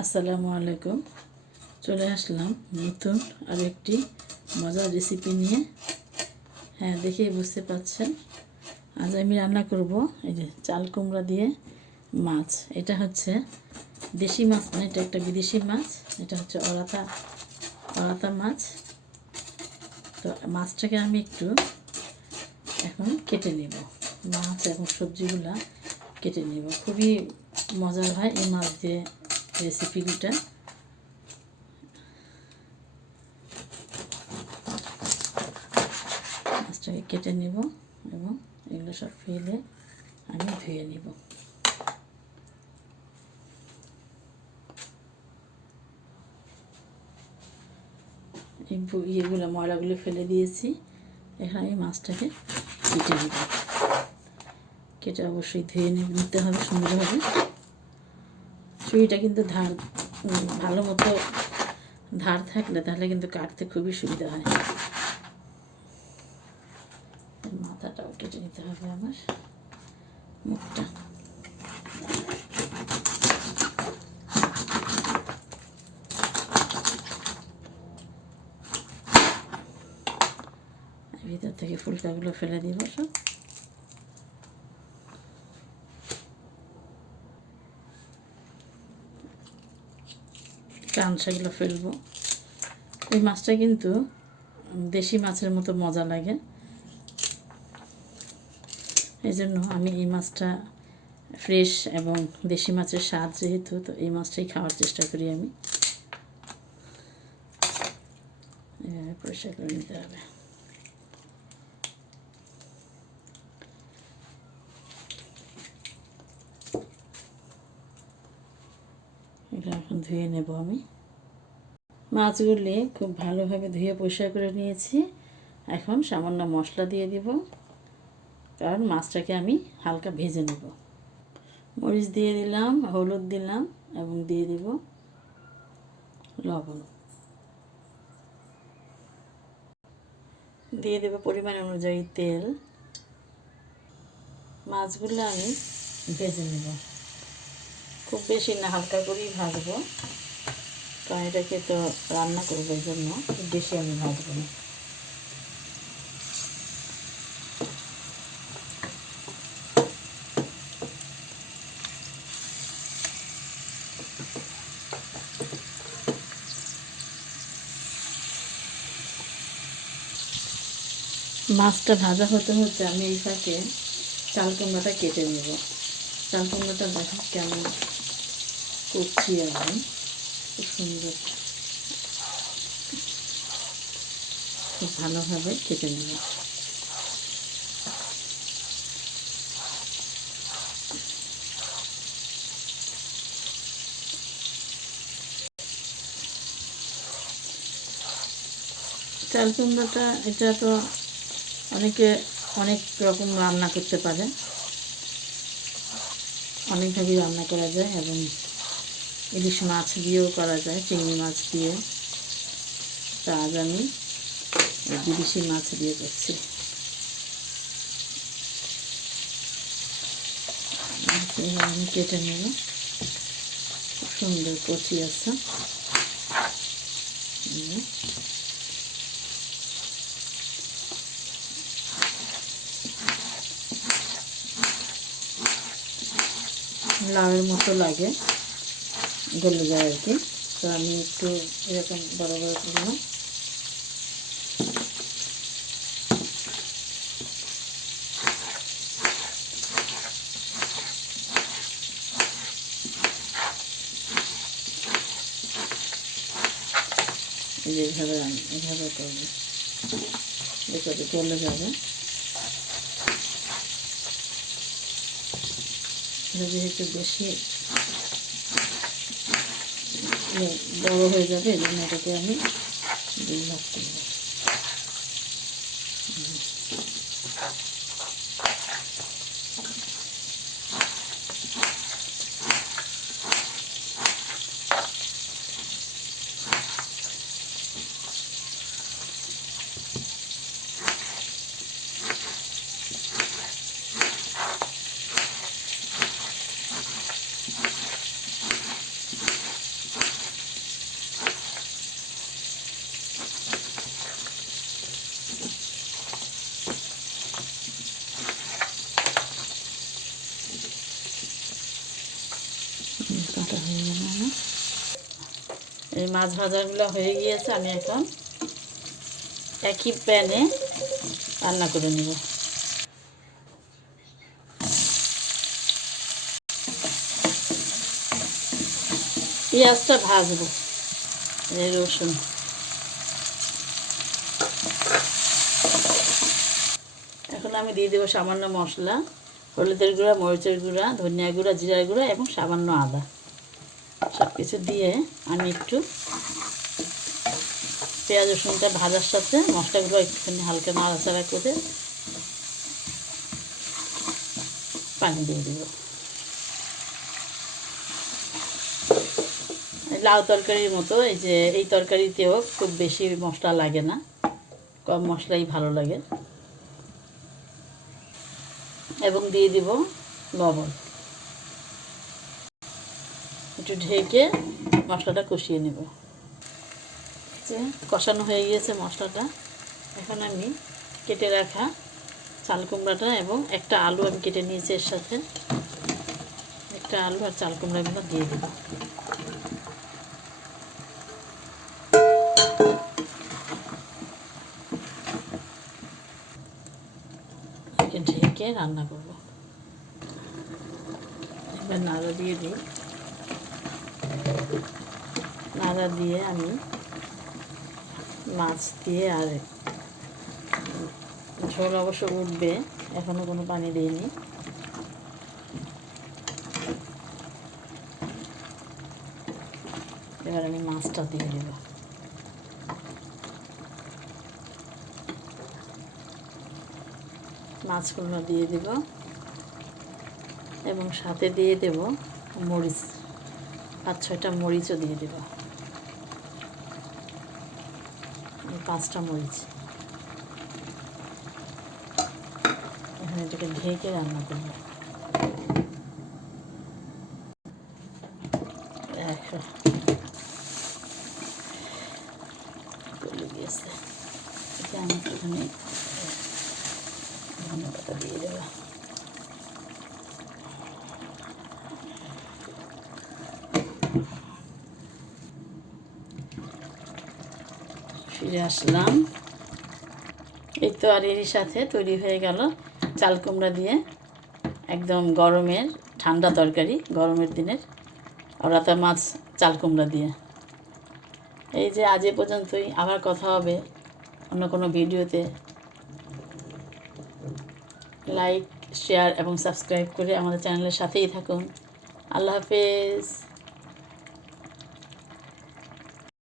আসসালামু আলাইকুম। চলে আসলাম নতুন আর একটি মজার রেসিপি নিয়ে। হ্যাঁ দেখেই বুঝতে পাচ্ছেন আজ আমি রান্না করব এই যে চাল কুমড়া দিয়ে মাছ। এটা হচ্ছে দেশি মাছ না, এটা একটা বিদেশি মাছ। এটা হচ্ছে অরাতা অরাতা মাছ। তো মাছটাকে আমি একটু এখন কেটে নেব। মাছ এবং সবজিগুলা কেটে নেব। খুবই মজার হয় এই মাছ দিয়ে রেসিপিটা। মাছটাকে কেটে নেব এবং এগুলো সব ফেলে আমি ধুয়ে নিব। ইয়েগুলো, ময়লাগুলো ফেলে দিয়েছি। এখানে আমি মাছটাকে কেটে নেব। কেটে অবশ্যই ধুয়ে নিতে হবে, সুন্দরভাবে। ছুরিটা কিন্তু ধার ভালো মতো ধার থাকলে তাহলে কিন্তু কাটতে খুবই সুবিধা হয়। মাথাটাও কেটে নিতে হবে আমার, মুখটা। ভিতর থেকে ফুলকাগুলো ফেলে দিব সব। কাঁচাগুলো ফেলব। এই মাছটা কিন্তু দেশি মাছের মতো মজা লাগে। এই জন্য আমি এই মাছটা ফ্রেশ এবং দেশি মাছের স্বাদ যেহেতু, তো এই মাছটাই খাওয়ার চেষ্টা করি আমি। পরিষ্কার করে নিতে হবে এটা এখন ধুয়ে নেব আমি। মাছগুলি খুব ভালোভাবে ধুয়ে পরিষ্কার করে নিয়েছি। এখন সামান্য মশলা দিয়ে দিব, কারণ মাছটাকে আমি হালকা ভেজে নেব। মরিচ দিয়ে দিলাম, হলুদ দিলাম এবং দিয়ে দিব লবণ। দিয়ে দেবো পরিমাণ অনুযায়ী তেল। মাছগুলো আমি ভেজে নেব। খুব বেশি না, হালকা করেই ভাজবো। কারণ এটাকে তো রান্না করব জন্য, খুব বেশি আমি ভাজবো না। মাছটা ভাজা হতে হতে আমি এই ফাঁকে কেটে নেব। চাল কুমড়াটা দেখো কেমন করছি আমি খুব সুন্দর। খুব ভালোভাবে কেটে নেব। চাল কুমড়োটা এটা তো অনেকে অনেক রকম রান্না করতে পারে। অনেকভাবেই রান্না করা যায় এবং ইলিশ মাছ দিয়েও করা যায়, চিংড়ি মাছ দিয়ে। তা আজ আমি বিদেশি মাছ দিয়ে করছি। আমি কেটে নেব। সুন্দর কচি আছে। লাউয়ের মতো লাগে। গলে যায় আর কি। তো আমি একটু এরকম বড় বড় করলাম এইভাবে এইভাবে করবে। এটাতে গলে যাবে। যেহেতু বেশি বড় হয়ে যাবে এই জন্য এটাকে আমি দুই ভাগ করব। মশলাটা হয়ে গেল এই মাছ ভাজাগুলো হয়ে গিয়েছে, আমি এখন একই প্যানে রান্না করে নেব। পেঁয়াজটা ভাজবো রসুন। এখন আমি দিয়ে দেবো সামান্য মশলা, হলুদের গুঁড়া, মরিচের গুঁড়া, ধনিয়া গুঁড়া, জিরার গুঁড়া এবং সামান্য আদা। সব কিছু দিয়ে আমি একটু পেঁয়াজ রসুনটা ভাজার সাথে মশলাগুলো একটুখানি হালকা নাড়াচাড়া করে পানি দিয়ে দেবো। লাউ তরকারির মতো, এই যে এই তরকারিতেও খুব বেশি মশলা লাগে না, কম মশলাই ভালো লাগে। এবং দিয়ে দিব লবণ। একটু ঢেকে মশলাটা কষিয়ে নেব। যে কষানো হয়ে গিয়েছে মশলাটা। এখন আমি কেটে রাখা চাল কুমড়াটা এবং একটা আলু আমি কেটে নিয়েছি এর সাথে। একটা আলু আর চাল কুমড়াগুলো দিয়ে দেবো। ঢেকে রান্না করব। এবার নাড়া দিয়ে দিই। নাড়া দিয়ে আমি মাছ দিয়ে আর ঝোল অবশ্য উঠবে এখনও কোনো পানি দিইনি। এবার আমি মাছটা দিয়ে দেব। মাছগুলো দিয়ে দেব এবং সাথে দিয়ে দেব মরিচ, পাঁচ ছয়টা মরিচও দিয়ে দেব। এই পাঁচটা মরিচ এখন এটাকে ঢেকে রান্না করব। গিয়েছে আমি একটুখানি ধন্যবাদটা দিয়ে ফিরে আসলাম। এই তো আর এরই সাথে তৈরি হয়ে গেল চাল কুমড়া দিয়ে একদম গরমের ঠান্ডা তরকারি, গরমের দিনের অরাতা মাছ চাল কুমড়া দিয়ে। এই যে আজ পর্যন্তই, আবার কথা হবে অন্য কোনো ভিডিওতে। লাইক শেয়ার এবং সাবস্ক্রাইব করে আমাদের চ্যানেলের সাথেই থাকুন। আল্লাহ হাফেজ।